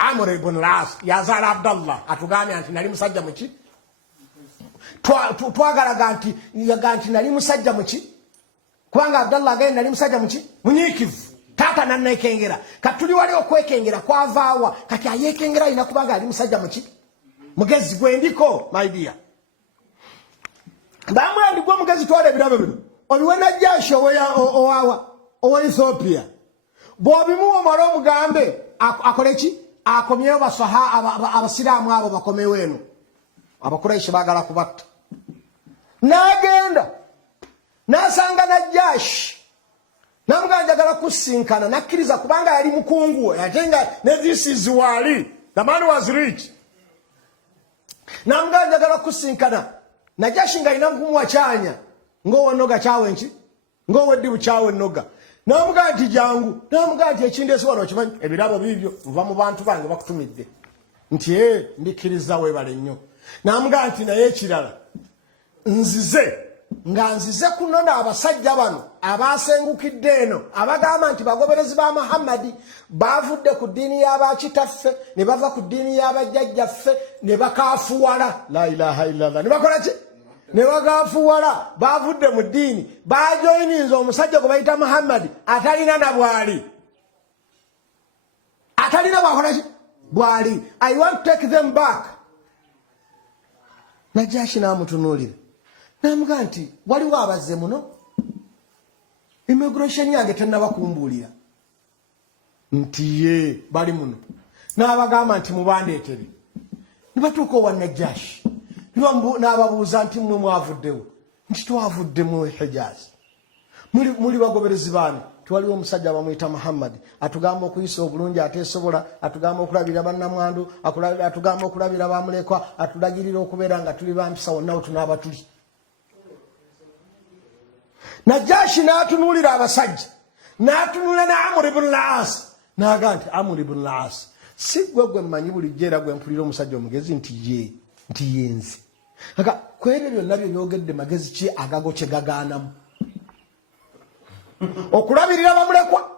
Amr ibn al-As yazala Abdallah atugambye nti nali musajja muki twagalaga nti yaga nti nali musajja muki kubanga Abdallah agaye nali musajja muki munyikivu tata nanekengera katuli wali okwekengera kwavaawa kati ayekengera ina kubanga ali musajja muki mugezi gwendiko my dear bamwandi gwo mugezi twale birabo bino oliwe Najashi owa Ethiopia bwobimuwa mara omugambe akoleki akomyewo basaha abasiraamu abo bakomewo eno abakuraishi bagala kubatta nagenda nasanga Najashi namuganja kusinkana nakkiriza kubanga yali mukungu yatenga ne this is wali the man was rich namuganja kusinkana Najashi nga ina nkumwa kyanya ngowo noga kyawe nki ngowo ddi bukyawe noga namuga nti jangu namuga nti ekindesi wano kimanyi ebirabo bibyo nva mu bantu bange bakutumidde nti mbikiriza webale nnyo namuga nti naye ekirala nzize kunona abasajja bano abasengukidde eno abagamba nti bagoberezi ba Muhammadi bavudde ku ddiini y'abakitaffe ne bava ku ddiini y'abajjajjaffe ne bakafuwala la ilaha illallah ne bakola ki ne bagafuwala bavudde mu ddiini bajoyininze omusajja gwe bayita Muhammadi atalina na bwali atalina bakola ki bwali. I want to take them back. Najashi namutunuulira namuga nti waliwo abazze muno immigration yange tennabakumbuulira nti ye bali muno n'abagamba nti mubandeetere ne batuuka owa Najashi n'ababuuza nti mmwe mwavuddewo nti twavudde mu Hijaz muli bagoberezi baani twaliwo omusajja bamuyita Muhammad atugamba okuyisa obulungi ateesobola atugamba okulabira bannamwandu atugamba okulabira bamulekwa atulagirira okubeera nga tuli bampisa wonnawo tunaaba tuli. Najashi n'atunuulira abasajja n'atunuulira ne Amr ibn al-As n'aga nti Amr ibn al-As si gwe mmanyi bulijjo era gwe mpulira omusajja omugezi nti yenze aka kwebyo byonna byo byogedde magezi ki agago kye gagaanamu okulabirira bamulekwa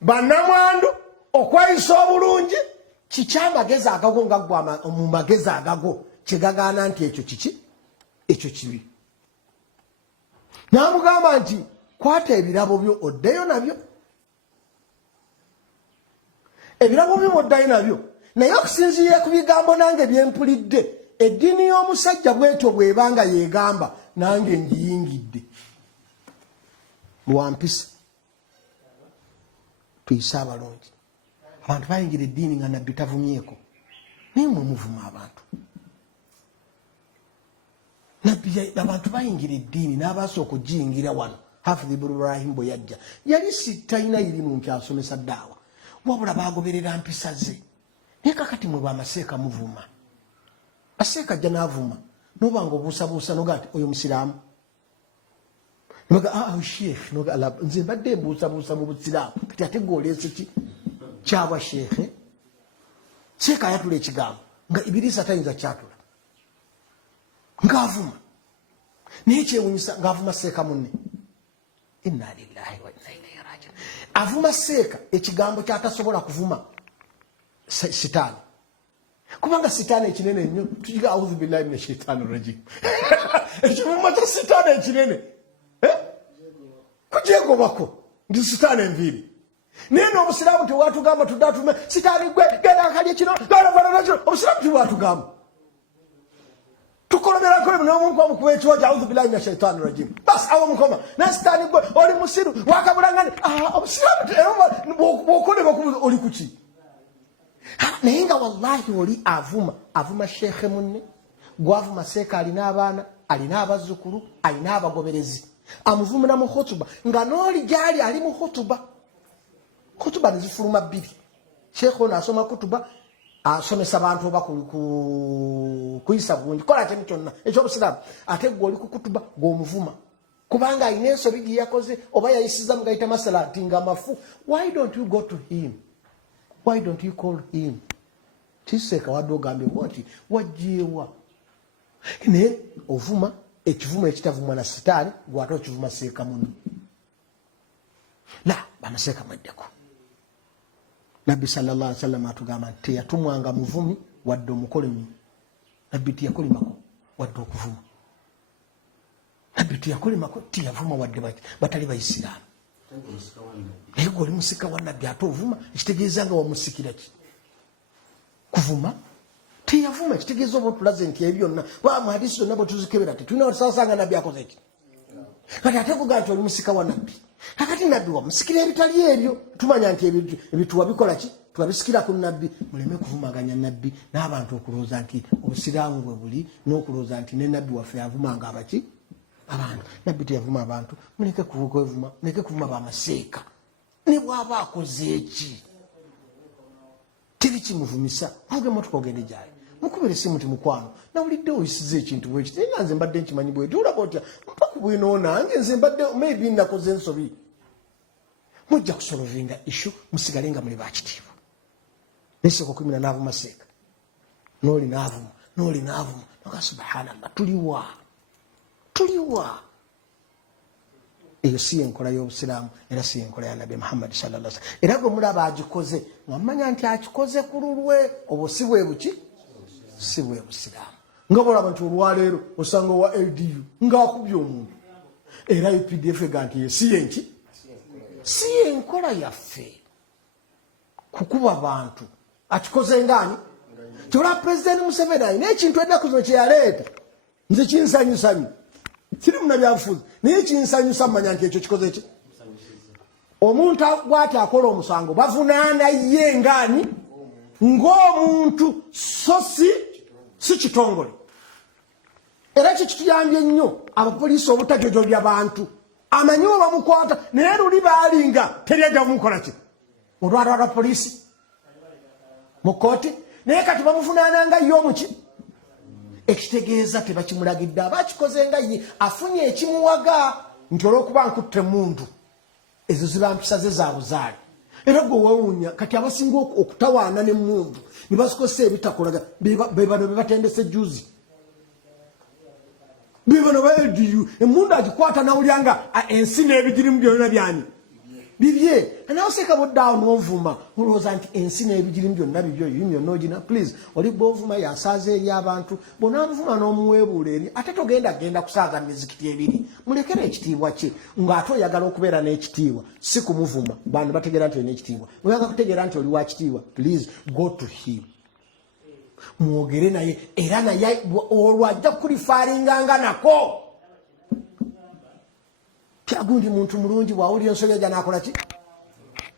bannamwandu okweyisa obulungi kikyamagezi agago nga gwa mu magezi agago kye gagaana nti ekyo kiki ekyo kibi. Namugamba nti kwata ebirabo byo oddeyo nabyo ebirabo byo oddayo nabyo naye okusinziira ku bigambo nange byempulidde eddiini y'omusajja bwetyo bwebanga yegamba nange ngiyingidde muwampisa tuyise abalungi abantu bayingira eddiini nga nabbi tavumyeko naye mwe muvuma abantu nabbi abantu bayingira eddiini n'abasooka okugiyingira wano Hafidh Ibrahim bwe yajja yali sitalina irimu nti asomesa ddaawa wabula bagoberera mpisa ze naye kakati mwe bamaseeka muvuma aseeka ajja n'avuma n'obanga obuusabuusa noga nti oyo musiraamu noga sheekh noga nze mbadde mbuusabuusa mu busiraamu kati ate gwoleese ki kyabwa sheekhe seeka ayatula ekigambo nga Ibirisi atayinza kyatula ng'avuma naye kyewunyisa ng'avuma seeka munne inna lillahi wa inna ilaihi raji'un avuma seeka ekigambo kyatasobola kuvuma sitaani kubanga sitaani ekinene nnyo tukiga a'udhu billahi minash shaitani rajim ekivumo kya sitaani ekinene kujegobako ndi sitaani enviiri naye n'obusiraamu tewatugamba tudatume sitaani gwe genda akalye kino galavanakino obusiraamu tewatugamba tukolomera kole n'omuntu amukuba ekiwaji a'udhu billahi minash shaitani rajim basi awo mukoma naye sitaani gwe oli musiru wakabulangani obusiraamu bw'okolebwa kubuza oli kuki naye nga wallahi oli avuma sheekhe munne gwavuma seeka alina abaana alina abazzukulu alina abagoberezi amuvumira mu khutuba nga n'oli gyali ali mu khutuba nezifuluma bbiri sheekhe ono asoma kutuba asomesa bantu oba kuyisa bulungi kola kyemu kyonna ekyobusiraamu ate gwe oli ku kutuba gw'omuvuma kubanga alina ensobi gye yakoze oba yayisiza mugayita masala nti nga mafu. Why don't you go to him? Why don't you call him? Tiseka wadde ogambye nti wajjeewa naye ovuma ekivumo ekitavumwa na sitaani gwate okivuma seeka muno la bamaseeka mweddeko Nabbi sallallahu alaihi wasallam atugamba nti yatumwanga muvumi wadde omukolemi. Nabbi tiyakolimako wadde okuvuma. Nabbi tiyakolimako tiyavuma wadde batali bayisiraamu. Naye gwe oli musika wa nabbi ate ovuma ekitegeeza nga wamusikira ki? Kuvuma tiyavuma ekitegeeza oba otulaze nti ebyo byonna mu hadisi zonna bwe tuzikebera tetulina wasasanga nabbi akoze eki. Kati ate kugaa nti oli musika wa nabbi. Kakati nabbi wamusikira ebitali ebyo. Tumanya nti ebituwa bikola ki? Tuwabisikira ku nabbi. Muleme kuvumaganya nabbi n'abantu okulooza nti obusiraamu bwe buli n'okulooza nti ne nabbi waffe yavumanga abaki? Abantu. Nabbi teyavuma abantu. Muleke kuvuma, muleke kuvuma bamaseeka. Ne bw'aba akoze eki teri kimuvumisa. Age motoka ogende gyali. Mukubira essimu ti mukwano. Nawulidde oyisiza ekintu bwe kiti. Nga nze mbadde nkimanyi bweti. Olaba otya mpaka bwino nange nze mbadde maybe nakoze ensobi. Mujja kusolovinga issue musigale nga muli bakitiibwa. Nesoko kumina n'avuma seeka. N'oli n'avuma, n'oli n'avuma. Noga subhanallah tuliwa. Tuliwa. Eyo si enkola y'obusiraamu era si enkola ya Nabi Muhammad sallallahu alaihi wasallam. Era gwe mulaba agikoze mwamanya nti akikoze ku lulwe obwo si bwe buki? Si bwe busiraamu. Nga bolaba nti olwaleero osanga wa LDU ng'akubye omuntu. Era UPDF ganti ye si yenki? Si enkola yaffe. Kukuba abantu. Akikoze ngani? Kyola President Museveni ayina ekintu ennaku zino kye yaleeta. Nze kinsanyusanyu. Kiri muna byafuzi. Naye kinsanyusa mmanya nti ekyo kikoze ki? Omuntu bw'ati akola omusango bavunaana ye ngani? Ng'omuntu so si kitongole. Era kituyambye nnyo abapoliisi obutajojobya bantu. Amanyi oba bamukwata naye luli baalinga teriaja mukola ki? Olwalwala poliisi mu kooti naye kati bamuvunaananga ye omuki? Ekitegeeza tebakimulagidde abakikoze nga ye afunye ekimuwaga nti olw'okuba nkutte muntu ezo ziba mpisa ze za buzaale. Era gwe wewuunya kati abasinga okutawaana ne muntu ne bazikozesa ebitakolaga be bano be batendese juzi. Be bano ba LDU emundu agikwata nawulyanga ensi n'ebigirimu byonna byani bibye. Anaoseka boddawo n'ovuma olowooza nti ensi n'ebigirimu byonna bibyo yimyo n'ogina please oli bw'ovuma yasaaza eri abantu bw'onaamuvuma n'omuweebuula eri ate genda kusaaza mizikiti ebiri. Mulekere ekitiibwa kye ng'ate oyagala okubeera n'ekitiibwa si kumuvuma. Bantu bategeera nti olina ekitiibwa. Oyagala kutegeera nti oli wa kitiibwa please go to him. Mwogere naye era naye olwajja kulifaaringanga nako. Kyagundi muntu mulungi bw'awulira ensobi ejja n'akola ki?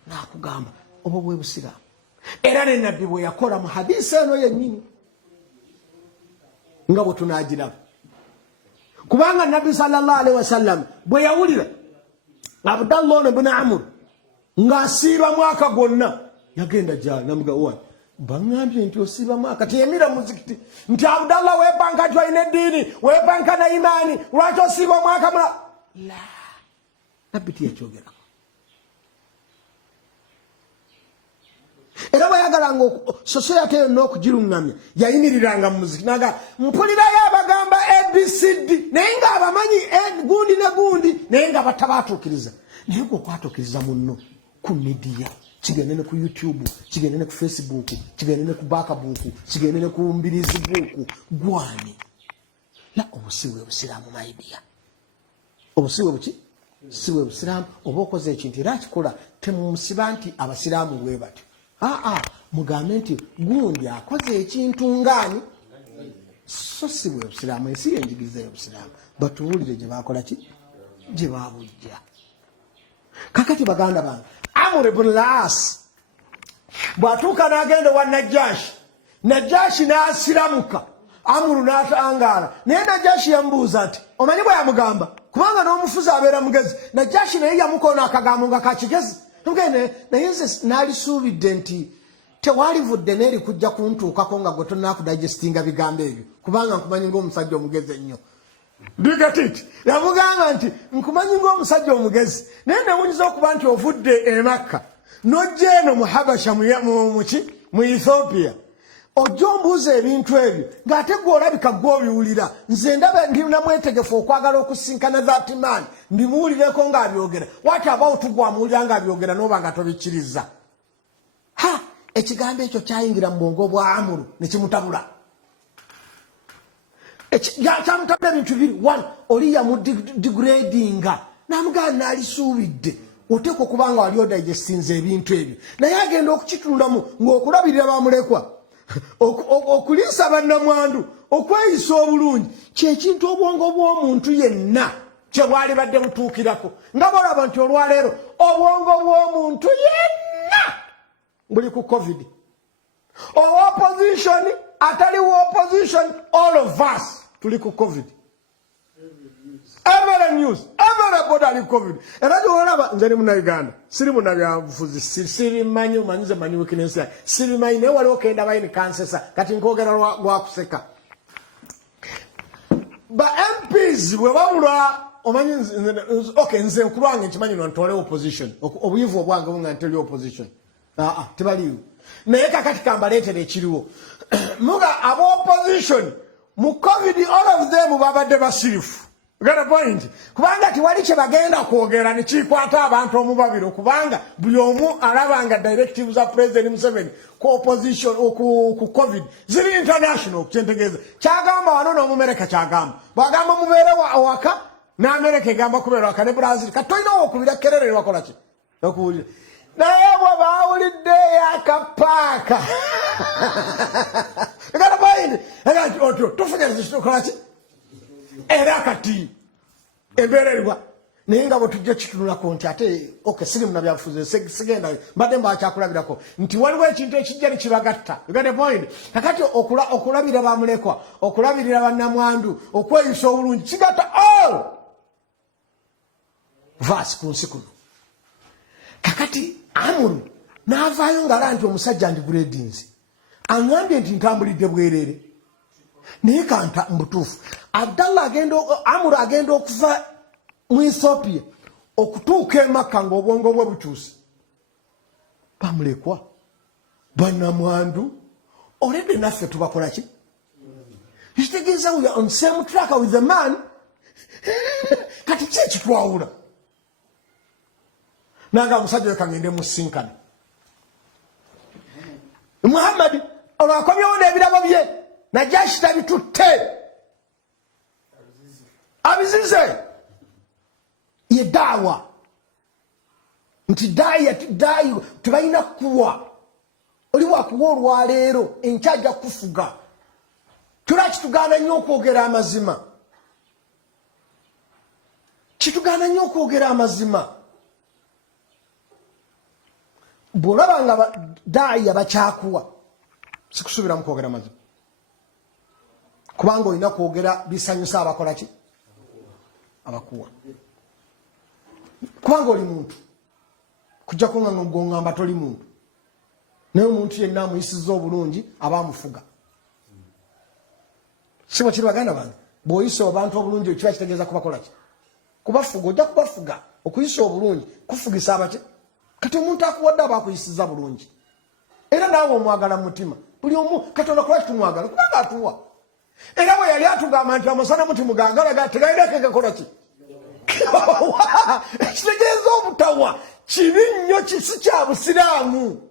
N'akugamba obwo bwe busiraamu. Era ne nabbi bwe yakola mu hadisi eno yennyini nga bwe tunaagiraba. Kubanga nabbi sallallahu alaihi wasallam bwe yawulira Abdallah ibn Amr ng'asiiba mwaka gwonna yagenda gyali namugamba bangambye nti osiiba mwaka tiyemira muzikiti nti Abdallah weepanka nti olina eddiini weepanka na imaani lwaki osiiba mwaka la nabbi tiyakyogerako. Era bayagalanga society yonna okugiruŋŋamya yayimiriranga mu muziki naga mpulirayo abagamba ABCD naye nga abamanyi gundi ne gundi naye nga batabaatuukiriza. Naye gwe okwatuukiriza munno ku media kigende ne ku YouTube kigende ne ku Facebook kigende ne ku Bakabook kigende ne ku Mbirizi Book gwani la obusiwe obusiraamu maidia obusiwe buki siwe busiraamu oba okoze ekintu era akikola temumusiba nti abasiraamu bwe batyo. Mugambe nti gundi akoze ekintu ngani so si bwe busiraamu ensi yenjigiriza y'obusiraamu batuwulire gye bakola ki gye babujja. Kakati baganda bange Amr ibn al-As bw'atuuka n'agenda wa Najashi n'asiramuka Amr n'atangaala naye Najashi yamubuuza ati omanyi bwe yamugamba kubanga n'omufuzi abeera mugezi. Najashi naye yamukoona akagambo nga kakigezi naye nze n'alisuubidde nti tewalivudde n'eri kujja kuntuukako nga gwe tonaakudigestinga bigambo ebyo kubanga nkumanyi ng'omusajja omugezi ennyo. Bigatiti yamugamba nti nkumanyi ng'omusajja omugezi naye newunyiza okuba nti ovudde e Makka n'ojja eno mu Habasha mu Ethiopia ojja ombuuza ebintu ebyo ng'ate gw'olabika gw'obiwulira. Nze ndaba ndi namwetegefu okwagala okusinkana that man ndimuwulireko ng'abyogera wati abawo tugwamuwulira ng'abyogera n'oba nga tobikkiriza. ekigambo ekyo kyayingira mu bwongo bwa Amuru ne kimutabula. Kyamutabula ebintu bibiri. One, oli yamudegradinga n'amugamba n'alisuubidde oteekwa okubanga wali odigestinze ebintu ebyo naye agenda okukitunulamu ng'okulabirira bamulekwa okuliisa bannamwandu okweyisa obulungi kyekintu obwongo bw'omuntu yenna kye bwali badde butuukirako nga bolaba nti olwaleero obwongo bw'omuntu yenna buli ku covid opposition ataliwo opposition all of us tuli ku covid every news everybody ali covid era olaba nze ni Munnayuganda siri munnabyabufuzi siri manyi manyize manyi weakness ya siri manyi ne wali okenda bayini kansesa kati nkogera lwa kuseka ba MPs bwe babulwa omanyi okay nze nkulwange nkimanyi ntole opposition obuyivu obwange bunga ntoli opposition tebaliwo naye kakati kambaleetere ekiriwo muga abo opposition mu covid all of them babadde basirifu. Got a point. Kubanga tiwali kye bagenda kwogera ne kikwata abantu omubabiro kubanga buli omu alabanga directives za President Museveni ku opposition ku covid ziri international kyentegeeza kyagamba wano n'Omumerika kyagamba bagamba mubeere waka n'Amerika egamba kubeera waka ne Brazil katoyina okubira kerere wakola ki okuwulira naye bwe baawulidde yakapaaka got a point. Egati otyo tufunye zitukola ki era kati embererwa naye nga bwe tujja kitunulako nti ate okay siri munnabyabufuzi sigenda mbadde mbakyakulabirako nti waliwo ekintu ekijja ne kibagatta. You got a point. Kakati okulabira bamulekwa okulabirira bannamwandu okweyisa obulungi kigatta all vas ku nsi kuno. Kakati Amuru n'avaayo ng'ala nti omusajja ndigradings aŋŋambye nti ntambulidde bwerere naye kanta mbutuufu Abdallah Amuru agenda okuva mu Ethiopia okutuuka e Makka ng'obwongo bwe bukyuse bamulekwa bannamwandu already naffe tubakola ki kitegeeza we are on same track with the man kati ki ekitwawula nanga omusajja we kangende musinkane Muhammad olwakomyewo n'ebirabo bye Najashi tabitutte abizize ye dawa nti dayi tebalina kuwa oli wakuwa olwaleero enkyaja kufuga tulaki tugaana nnyo okwogera amazima kitugaana nnyo okwogera amazima bw'olaba nga dayi abakyakuwa sikusubira mu kwogera amazima kubanga olina kwogera bisanyusa abakola ki abakuwa kubanga oli muntu kujja kunga ng'ongamba toli muntu naye omuntu yenna amuyisizza obulungi aba amufuga si bwe kiri baganda bange bw'oyisa abantu obulungi kiba kitegeeza kubakola ki kubafuga ojja kubafuga okuyisa obulungi kufugisa abaki kati omuntu akuwadde aba akuyisizza bulungi era naawe omwagala mu mutima buli omu Katonda kulaki tumwagala kubanga atuwa era bwe yali atugamba nti amasana muti mugangalaga tegalireke gakola ki ekitegeeza obutawa kibi nnyo kisi kya busiraamu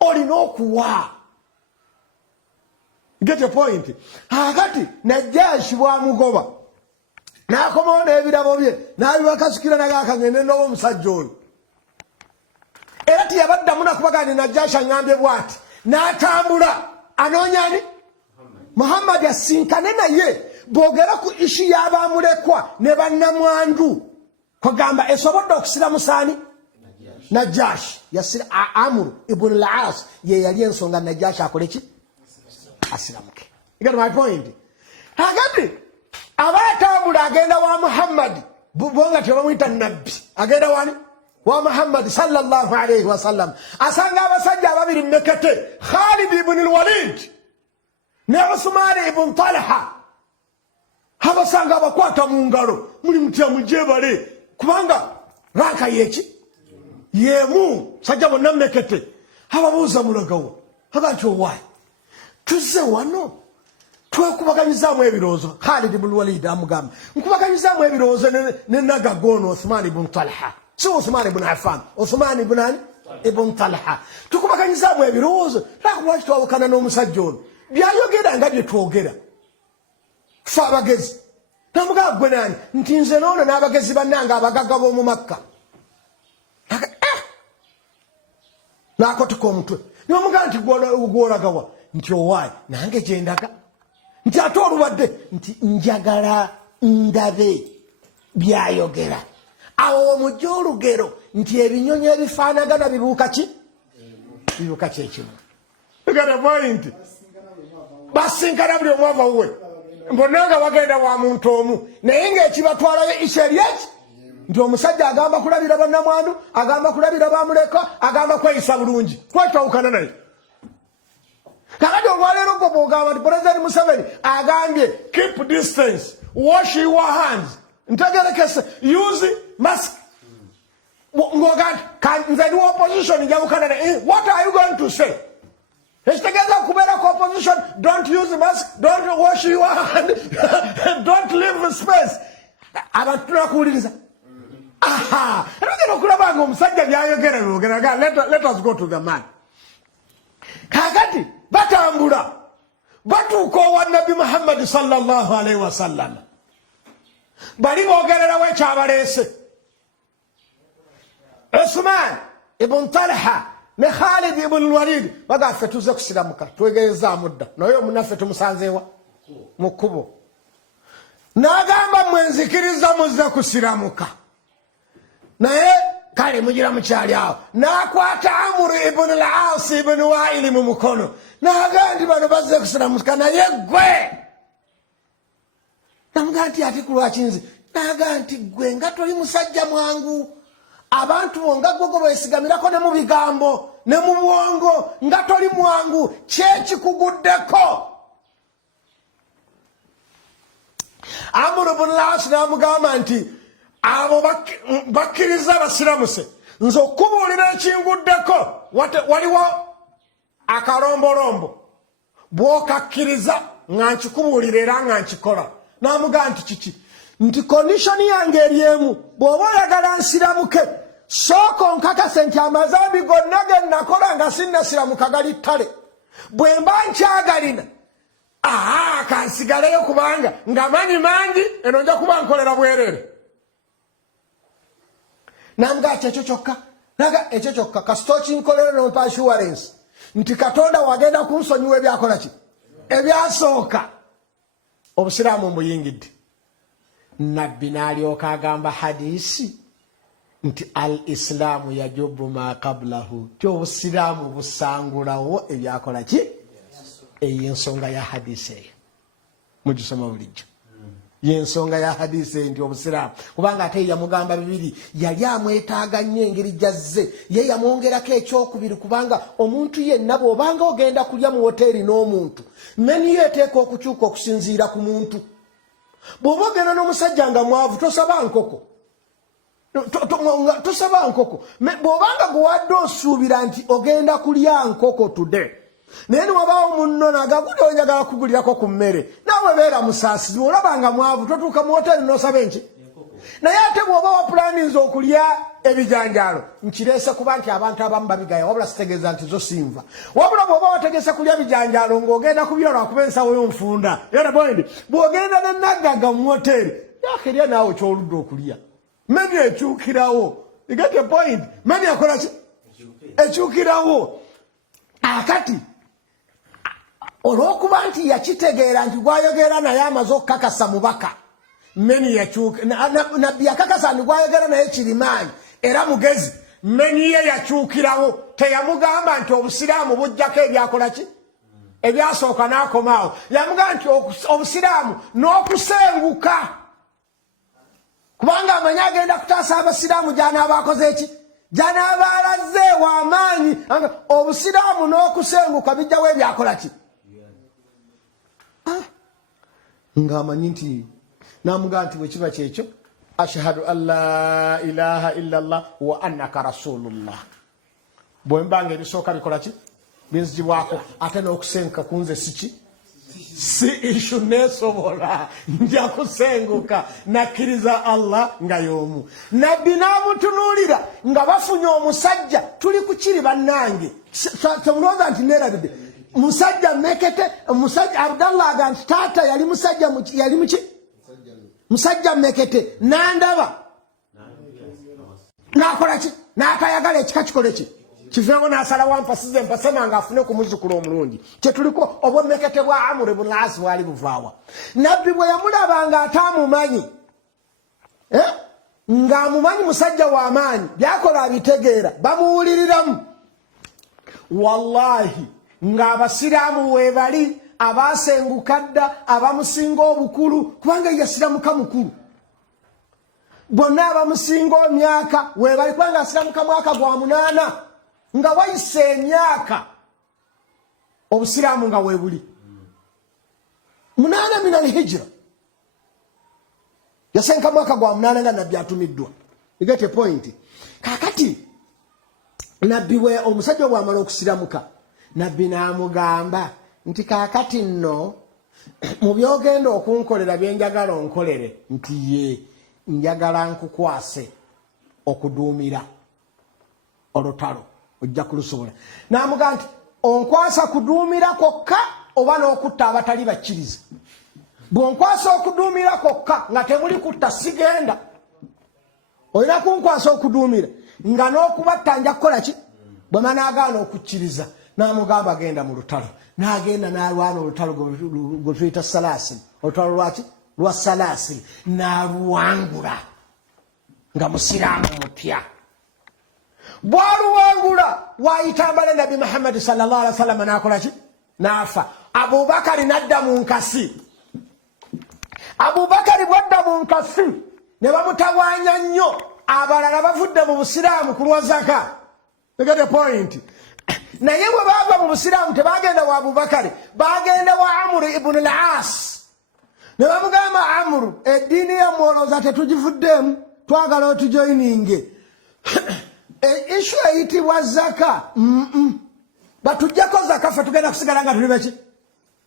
olina okuwa. Get your point. Akati Najashi bwamugoba n'akomawo n'ebirabo bye n'abibakasukira nagakagende n'omusajja oyo era tiyabaddamu nakubagani Najashi aŋŋambye bw'ati n'atambula anoonyani Muhammad asinkane naye boogera ku ishu y'abamulekwa ne bannamwandu kwagamba esobodde okusiramusaani Najashi yasira Amuru ibn al-As ye yali ensonga Najashi akole ki asiramuke. You got my point. Agati abatambula agenda wa Muhammad bonga tebamuyita nabbi agenda wani wa Muhammad sallallahu alayhi wa sallam asanga abasajja ababiri mekete Khalid ibn al-Walid ne Uthman ibn Talha abasanga abakwata mu ngalo muli mutya mujebale kubanga ranka yeki yemu sajja bonna mekete ababuuza mulagawo agati owaye tuze wano twekubaganyizamu ebiroozo Khalid ibn Walid amugamba nkubaganyizamu ebiroozo ne nagagono Uthman ibn Talha si Uthman ibn Affan Uthman ibn ibn Talha tukubakanyizamu ebirowoozo lwaki twawukana n'omusajja ono byayogera nga bye twogera tufe abagezi namugamba gwe nani nti nze noono n'abagezi bannanga abagagga b'omu Makka n'akotuka omutwe nimugamba nti gwolagawa nti owaayi nange gyendaga nti ate olubadde nti njagala ndabe byayogera awo omujja olugero nti ebinyonyi ebifaanagana bibuuka ki bibuuka kyekimu egana point basinkana buli omu ava wuwe mbonna nga bagenda wa muntu omu naye ng'ekibatwalayo iseryeki nti omusajja agamba kulabira bannamwandu agamba kulabira bamuleka agamba kweyisa bulungi twakitawukana naye kakati olwaleero gwe bw'ogamba nti President Museveni agambye keep distance wash your hands ntegerekese use mask ng'ogamba nze ndi opposition njawukana naye what are you going to say ekitegeeza okubeera ku opposition don't use mask don't wash your hand don't leave space abantu tunakuwuliriza era okulaba nga omusajja byayogera byogeraga let us go to the man kakati batambula batuuka owa nabbi Muhammad sallallahu alaihi wasallam bali boogererawo ekyabaleese Usman ibn Talha ne Khalid ibn Walid bagaffe tuze kusiramuka twegerezaamu dda naye omunaffe tumusanzeewa mu kkubo n'agamba mwenzikiriza muzze kusiramuka naye kale mugira mukyali awo n'akwata Amru ibn al-As ibn Wa'il mu mukono n'agamba nti bano bazze kusiramuka naye gwe namugamba nti ate ku lwaki nze n'agamba nti gwe nga toli musajja mwangu abantu bo nga gwe beesigamirako ne mu bigambo ne mu bwongo nga toli mwangu kyekikuguddeko Amru ibn al-As n'amugamba nti abo bakkiriza basiramuse nze okubuulira ekinguddeko waliwo akalombolombo bw'okakkiriza nga nkikubuulira era nga nkikola n'amugamba nti kiki nti kondishoni yange eri emu bw'oba oyagala nsiramuke sooka onkakase nti amazambi gonna ge nakola nga sinnasiramuka gali ttale bwe mba nkyagalina kansigaleyo kubanga ng'amanyi mangi eno nja kuba nkolera bwerere namugamba nti ekyo kyokka naga ekyo kyokka kasita okinkolera nompa assurance nti Katonda wagenda kunsonyiwa ebyakola ki ebyasooka obusiraamu mbuyingidde nabbi n'alyoka agamba hadisi nti al islaamu yajubu ma qablahu ti obusiraamu busangulawo ebyakola ki ey'ensonga ya hadisi eyo mugisoma bulijjo y'ensonga ya hadisi eyo nti obusiraamu kubanga ate yamugamba bibiri yali amwetaaga nnyo engeri jazze ye yamwongerako ekyokubiri kubanga omuntu yenna bw'obanga ogenda kulya mu woteeri n'omuntu meniyo eteeka okukyuka okusinziira ku muntu bw'oba ogenda n'omusajja nga mwavu tosaba nkoko tosaba nkoko bw'obanga gwewadde osuubira nti ogenda kulya nkoko today naye niwabaawo munno nagaguli onjagala kugulirako ku mmere naawe beera musaasizi olabanga mwavu totuuka mu woteeri n'osaba enki naye ate bw'oba wapulaninze okulya ebijanjaalo nkireese kuba nti abantu abamu babigaya wabula sitegeeza nti zo sinva wabula bw'oba wategese kulya bijanjaalo ng'ogenda kubira lwakuba ensawo y'onfunda yona bondi bw'ogenda nenaggaga mu woteeri yakerya naawe ky'oludde okulya meni ekyukirawo igate point meni akola ki ekyukirawo akati olw'okuba nti yakitegeera nti gwayogera naye amaze okukakasa mubaka meni yakyuka nabbi yakakasa nti gwayogera naye kirimaanyi era mugezi meni ye yakyukirawo teyamugamba nti obusiraamu bujjako ebyakola ki ebyasooka n'akomaawo yamugamba nti obusiraamu n'okusenguka kubanga amanyi agenda kutaasa abasiraamu gy'anaaba akoze eki gy'anaaba alaze w'amaanyi obusiraamu n'okusenguka bijjawo ebyakola ki ng'amanyi nti n'amugamba nti bwe kiba kyekyo ashhadu an la ilaha illallah wa annaka rasulullah bwe mbanga ebisooka bikola ki binzigibwako ate n'okusenguka kunze siki si ishu nesobola nja kusenguka nakkiriza Allah nga y'omu. Nabbi n'amutunuulira nga bafunye omusajja tuli ku kiri bannange tomulowooza nti neerabidde musajja mekete musajja Abdallah aga nti taata yali muki musajja mekete nandaba nakola ki n'atayagala ekika kikole ki kiveewo n'asalawo ampasize mpasema nga afune ku muzzukulu omulungi kyetuliko obwomekete bwa Amr ibn al-As bwali buvaawa. Nabbi bwe yamulaba nga ataamumanyi ng'amumanyi musajja w'amaanyi byakola abitegeera bamuwuliriramu. Wallahi ng'abasiraamu weebali abaasenguka dda abamusinga obukulu kubanga yasiramuka mukulu bonna abamusinga emyaka weebali kubanga asiramuka mwaka gwa 8 nga wayise emyaka obusiraamu nga weebuli 8 min al-hijra yasenka mwaka gwa 8 nga nabbi atumiddwa. You get a point. Kakati nabbi we omusajja bw'amala okusiramuka nabbi n'amugamba nti kakati nno mu byogenda okunkolera byenjagala onkolere nti ye njagala nkukwase okuduumira olutalo ojja kulusobola. N'amugamba nti onkwasa kuduumira kokka oba n'okutta abatali bakkiriza. Bw'onkwasa okuduumira kokka nga temuli kutta sigenda olina kunkwasa okuduumira nga n'okubatta nja kukola ki bwema n'agaana okukkiriza. N'amugamba genda mu lutalo n'agenda n'alwana olutalo gwe tuyita Salaasiri olutalo lwaki lwa Salaasiri n'aluwangula nga musiraamu mupya. Bw'aluwangula waayitambala Nabi Muhammad sallallahu alaihi wasallam n'akola ki n'afa. Abubakari n'adda mu nkasi. Abubakari bw'adda mu nkasi ne bamutawaanya nnyo abalala bavudde mu busiraamu ku lwa zaka. You get the point. Naye bwe baava mu busiraamu tebagenda wa Abubakari bagenda wa Amr ibn al-As ne bamugamba Amr eddiini yammwe olowooza tetugivuddemu twagala otujoyininge ishu eyitibwa zaka batujjako zaka ffe tugenda kusigala nga tuli baki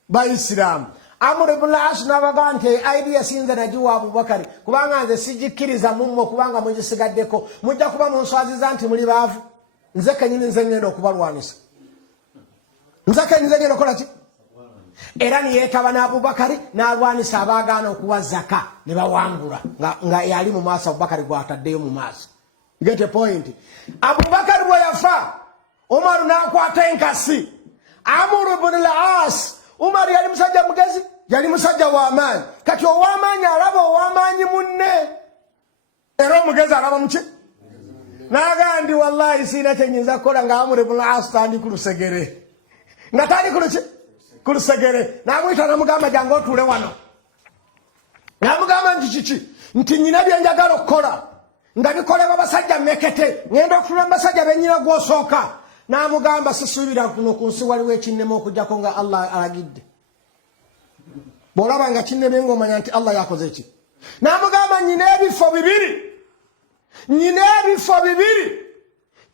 Baisiraamu. Amr ibn al-As n'abaga nti idea sinze nagiwa Abubakari kubanga nze sigikkiriza mumwe kubanga mugisigaddeko mujja kuba munswaziza nti muli baavu nze kenyini nze ngenda okubalwanisa nze kenyini nze ngenda okukola ki era niyeetaba n'Abubakari n'alwanisa abaagaana okuwa zaka ne bawangula nga yali mu maaso Abubakari gw'ataddeyo mu maaso. You get a point. Abubakari bwe yafa Umar n'akwata enkasi. Amr ibn al-As Umar yali musajja mugezi yali musajja w'amaanyi kati ow'amaanyi alaba ow'amaanyi munne era omugezi alaba muki n'agandi wallahi siina kyenyinza kukola nga Amr ibn al-As tandi ku lusegere nga tandi ku lusegere n'amuyita n'amugamba jangu otuule wano n'amugamba nti kiki nti nyina byenjagala okukola nga bikolebwa basajja mekete ngenda okutula basajja bennyina gw'osooka. N'amugamba sisuubira kuno ku nsi waliwo ekinnema okugjako nga Allah alagidde. Bw'olaba nga kinneme ng'omanya nti Allah yakoze ki. N'amugamba nyina ebifo bibiri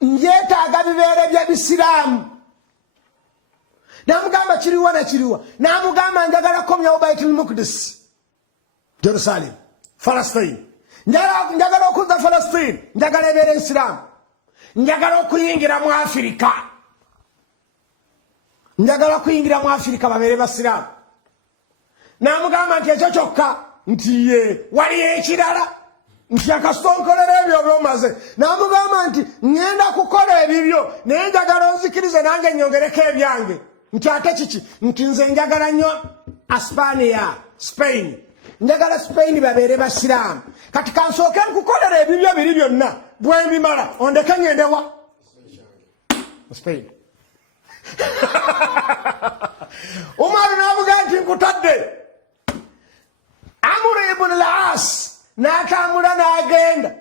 njeetaaga bibeere by'ebisiraamu. N'amugamba kiriwa ne kiriwa. N'amugamba njagala komyawo Baitul Muqdis Jerusalem Palestine. Njagala okuzza Palestine njagala ebeere Isiraamu. Njagala okuyingira mu Afirika. Njagala kuyingira mu Afirika babeere basiraamu. N'amugamba nti ekyo kyokka nti ye wali ekirala nti akasonkolera ebyo by'omaze. N'amugamba nti ngenda kukola ebibyo naye njagala onzikirize nange nyongereko ebyange. Nti ate kiki nti nze njagala nnyo Spain. Njagala Spain babeere basiraamu. Kati kansooke nkukolera ebibyo biri byonna bwe mbimala ondeke ngende wa Spain. Umar n'avuga nti nkutadde. Amr ibn al-As n'atambula n'agenda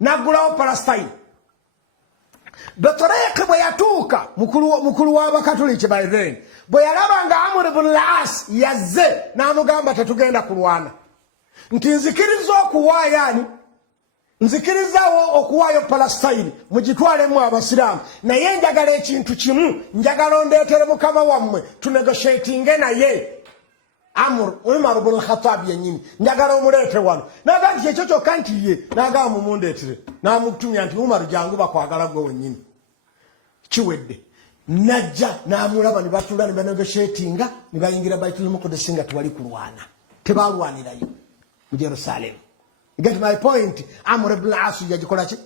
n'aggulawo Palestine. Betoreke bwe yatuuka mukulu w'Abakatoliki by then bwe yalaba nga Amr ibn al-As yazze n'amugamba tetugenda kulwana nti nzikiriza okuwaayo ani nzikirizawo okuwaayo Palestine mugitwalemu abasiraamu naye njagala ekintu kimu njagala ondeetere mukama wammwe tunegotiatinge naye Umar ibn al-Khattab yenyini njagala omulete wano naganti ekyo kyokka nti ye nagamba mumundeetere namutumya nti Umar jangu bakwagala gwe wennyini kiwedde najja namulaba ne batula ne banegotiatinga ne bayingira Baitul Muqaddas nga tewali kulwana tebalwanirayo mu Jerusalem. Get my point? Amr ibn al-As yagikola ki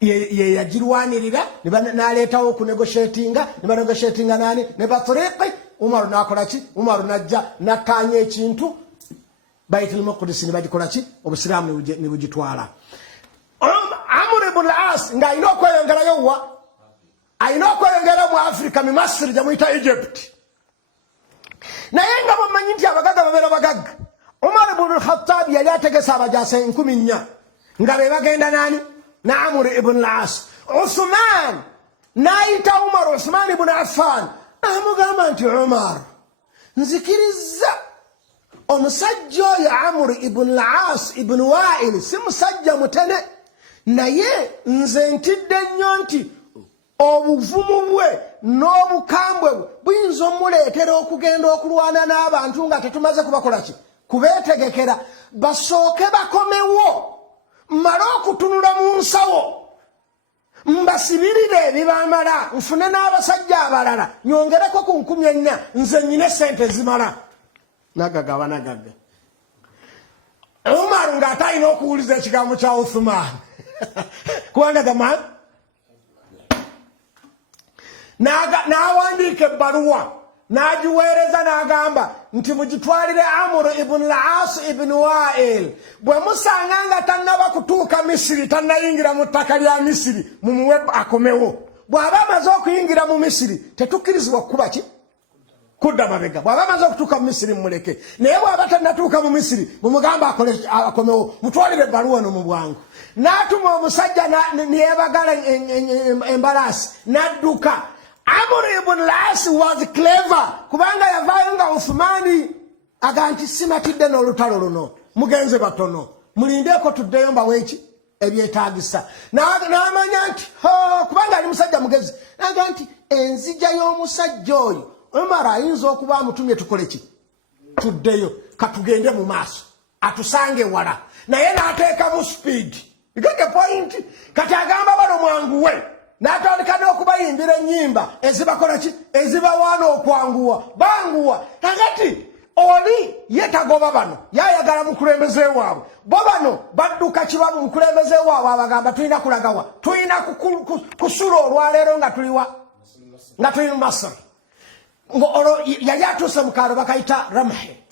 ye yagirwanirira ne naleetawo okunegotiatinga ne banegotiatinga nani ne baturiqi Umar nakola ki Umar najja nakanya ekintu Baitul Muqaddas ne bagikola ki obusiraamu ne bugitwala. Amr ibn al-As nga ino kweyongerayo wa ayina okweyongera mu Africa mu Masiri gyamuyita Egypt naye nga bamanyi nti abagaga babeera bagagga. Umar ibn al-Khattab yali ategesa abajaasi 4,000 nga be bagenda nani na Amr ibn al-As. Uthman naayita Umar Uthman ibn Affan amugamba nti Umar nzikiriza omusajja oyo Amr ibn al-As ibn Wa'il si musajja mutene naye nze ntidde nnyo nti obuvumu bwe n'obukambwe bwe buyinza omuleetera okugenda okulwana n'abantu nga tetumaze kubakola ki kubeetegekera basooke bakomewo mmale okutunula mu nsawo mbasibirire ebibamala nfune n'abasajja abalala nyongereko ku 4,000 nze nnyine sente zimala nagagaba nagagga. Umar ng'ate alina okuwuliza ekigambo kya Uthman kubanga gama n'awandiika ebbaluwa n'agiweereza n'agamba nti mugitwalire Amr ibn al-As ibn Wa'il bwe musanga nga tannaba kutuuka Misiri tannayingira mu ttaka lya Misiri mumuwe akomewo. Bw'aba amaze okuyingira mu Misiri tetukkirizibwa kuba ki kudda mabega. Bw'aba amaze okutuuka mu Misiri mumuleke naye bw'aba tannatuuka mu Misiri mumugamba akomewo mutwalire ebbaluwa no mu bwangu. N'atuma omusajja neyeebagala embalaasi n'adduka. Amr ibn al-As was clever kubanga yavaayo nga Uthmani aganti simatidde n'olutalo luno mugenze batono mulindeeko tuddeyo mbaweki ebyetaagisa. N'amanya nti kubanga ali musajja mugezi naga nti enzija y'omusajja oyo Umar ayinza okuba amutumye tukole ki tuddeyo katugende mu maaso atusange wala naye n'ateekamu speed. You get the point? Kati agamba bano mwanguwe n'atandika n'okubayimbira ennyimba ezibakola ki ezibawaana okwanguwa banguwa kakati oli yetagoba bano yayagala mukulembeze waabwe bo bano badduka kiba mukulembeze waabwe abagamba tulina kulagawa tulina kusula olwaleero nga tuliwa nga tuli mu Masiri olwo yali atuuse mu kaalo bakayita Ramhe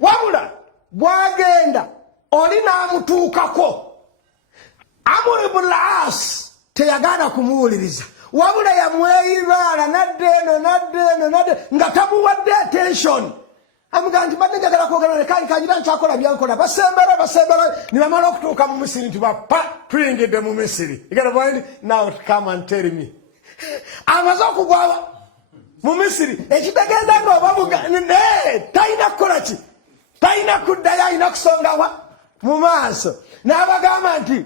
wabula bwagenda oli n'amutuukako Amr ibn al-As teyagaana kumuwuliriza wabula yamweyibaala nadde nga tamuwadde attention. Amugamba nti badde njagala kwogera ne kanjira nkyakola byankola basembera ne bamala okutuuka mu Misiri nti bapa tuyingidde mu Misiri. You gotta find now come and tell me amaze okugwa mu Misiri ekitegeeza nga obabuga talina kukola ki talina kuddayo alina kusongawa mu maaso n'abagamba nti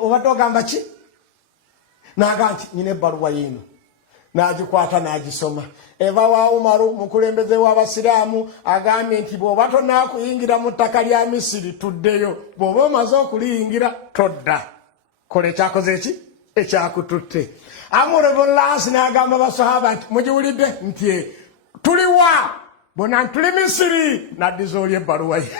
obadde ogamba ki n'agamba nti nyina ebbaluwa y'eno n'agikwata n'agisoma eva wa Umaru mukulembeze w'Abasiraamu agambye nti bw'oba tonnaakuyingira mu ttaka lya Misiri tuddeyo bw'oba omaze okuliyingira todda kola ekyakoze eki ekyakututte. Amr ibn al-As n'agamba basahaba nti mugiwulidde nti tuliwa bona tuli Misiri n'addiza oli ebbaluwa ye